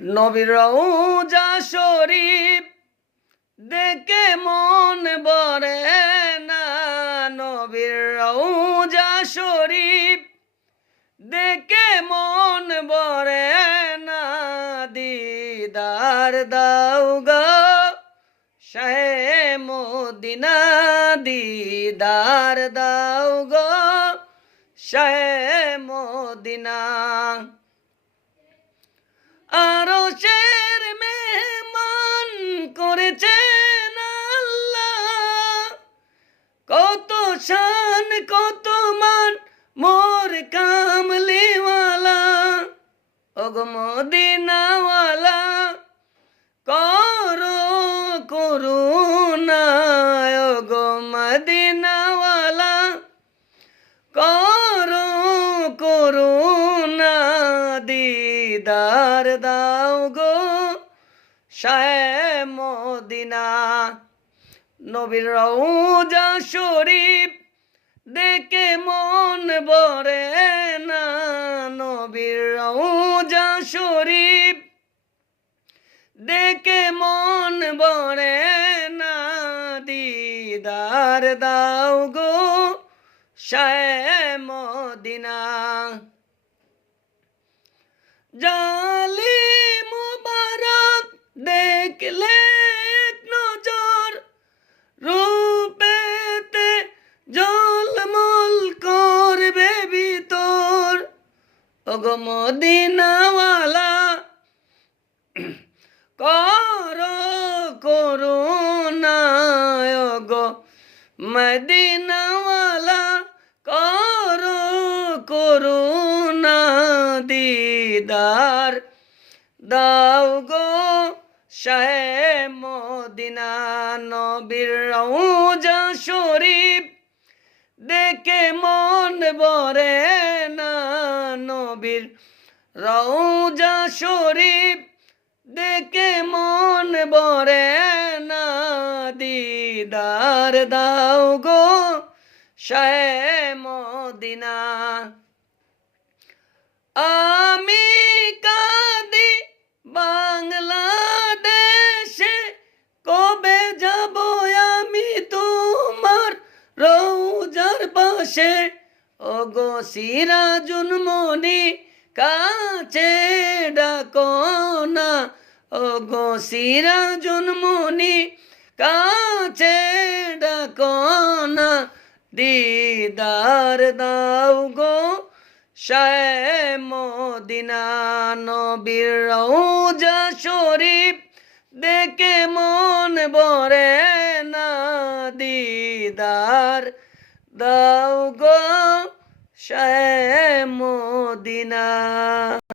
নবীর রৌজা শরীফ দেখে মন বরে না। নবীর রৌজা শরীফ দেখে মন বরে না। দিদার দাও গো মদিনা, দিদার দাও গো মদিনা। শান কত মান মোর কামলিওয়ালা ওগো মদিনাওয়ালা, করো করুণা, ওগো মদিনাওয়ালা, করো করুণা, দিদার দাও গো, শায় মদিনা। নবীর রৌজা শরীফ দেখে মন বরে না। নবীর রৌজা শরীফ দেখে মন বরে না। দিদার দাও গো মদিনা। জালি ওগো মদিনাওয়ালা, কর করুণা ওগো মদিনাওয়ালা, কর করুণা দিদার। দাও গো শাহে মদিনা নবীর রৌজা শরীফ, দেখে মন বরে নবীর রৌজা শরীফ দেখে মন বরে না। দিদার দাও গো মদিনা। আমি কাঁদি বাংলাদেশে, কবে যাব আমি তোমার রৌজার পাশে? ওগো সিরাজুন মনি, কাছে ডাকো না। ওগো সিরাজুন মনি, কাছে ডাকো না। দিদার দাও গো মদিনা নবীর রৌজা শরীফ, দেখে মন বরে না দিদার দাও গো শায়ে মদিনা।